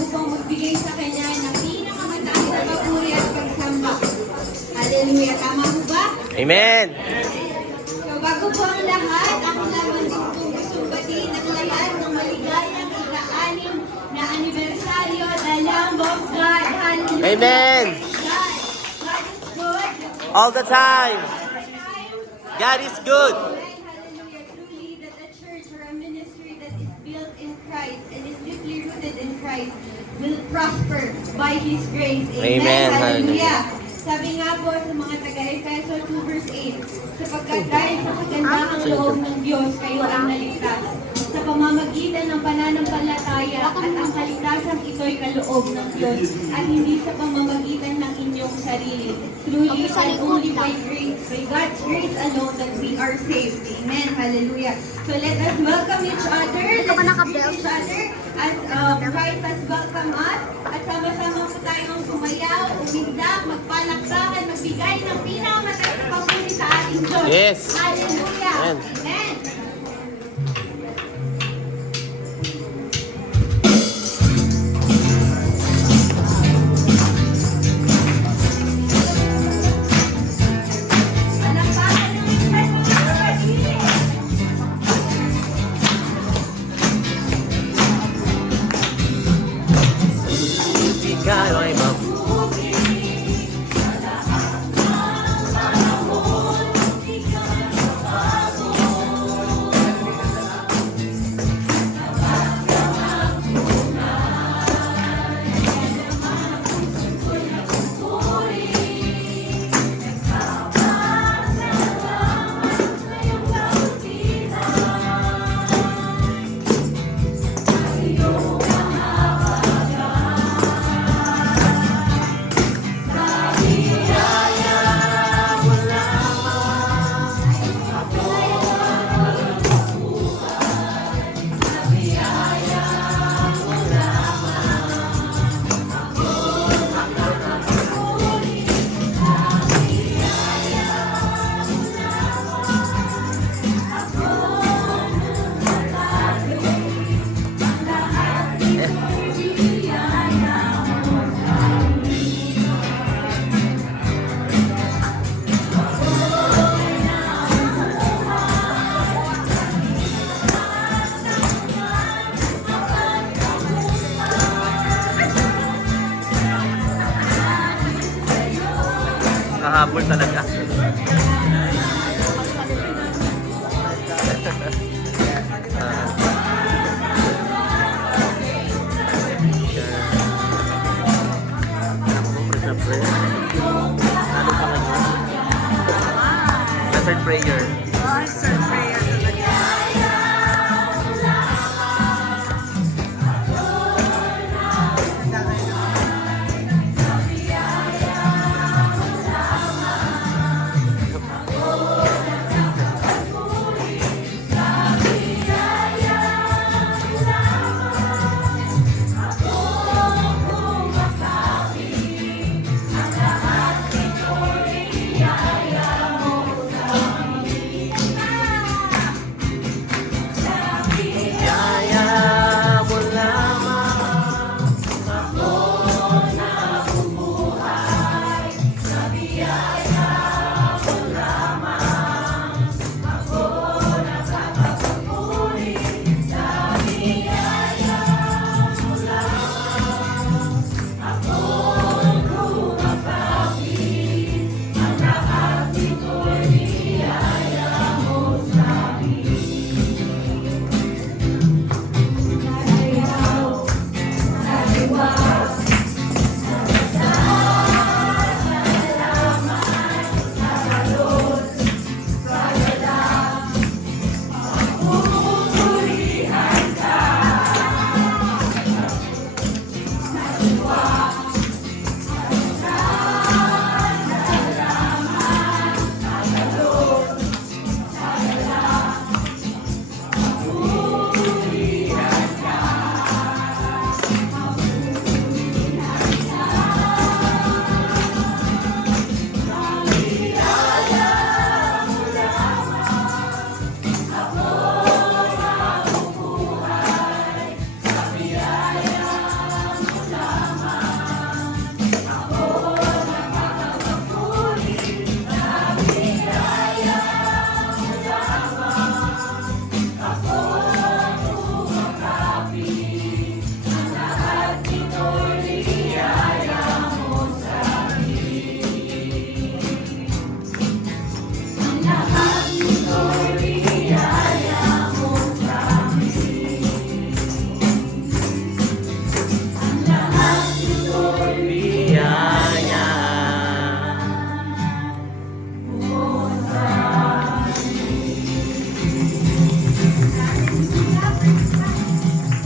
upang magbigay sa kanya ng pinakamataas na papuri at pagsamba. Hallelujah. Tama po ba? Amen! So bago po ang lahat, ako naman din po gusto batiin ang lahat ng maligayang ika-anim na anibersaryo ng Lamb of God. Hallelujah. Amen. God. God is good. All the time! God is good! Hallelujah. Truly that a church or a ministry that is built in Christ and is deeply rooted in Christ will prosper by His grace. Amen. Amen. Hallelujah. Sabi nga po sa mga taga-Efeso 2 verse 8, sapagkat dahil sa kagandahang loob ng Diyos kayo ang naligtas sa pamamagitan ng pananampalataya at ang kaligtasang ito'y kaloob ng Diyos at hindi sa pamamagitan ng inyong sarili. Truly and only by grace, by God's grace alone that we are saved. Amen. Hallelujah. So let us welcome each other. Let us greet each other as Christ has welcomed us. At sama-sama po tayong sumayaw, umindak, magpalakpakan, magbigay ng pinakamataas na papuri sa ating Diyos. Yes. Hallelujah. Amen. Amen. Palakpakan ng isa sa mga kapatid. Ikaw ay kahabol talaga.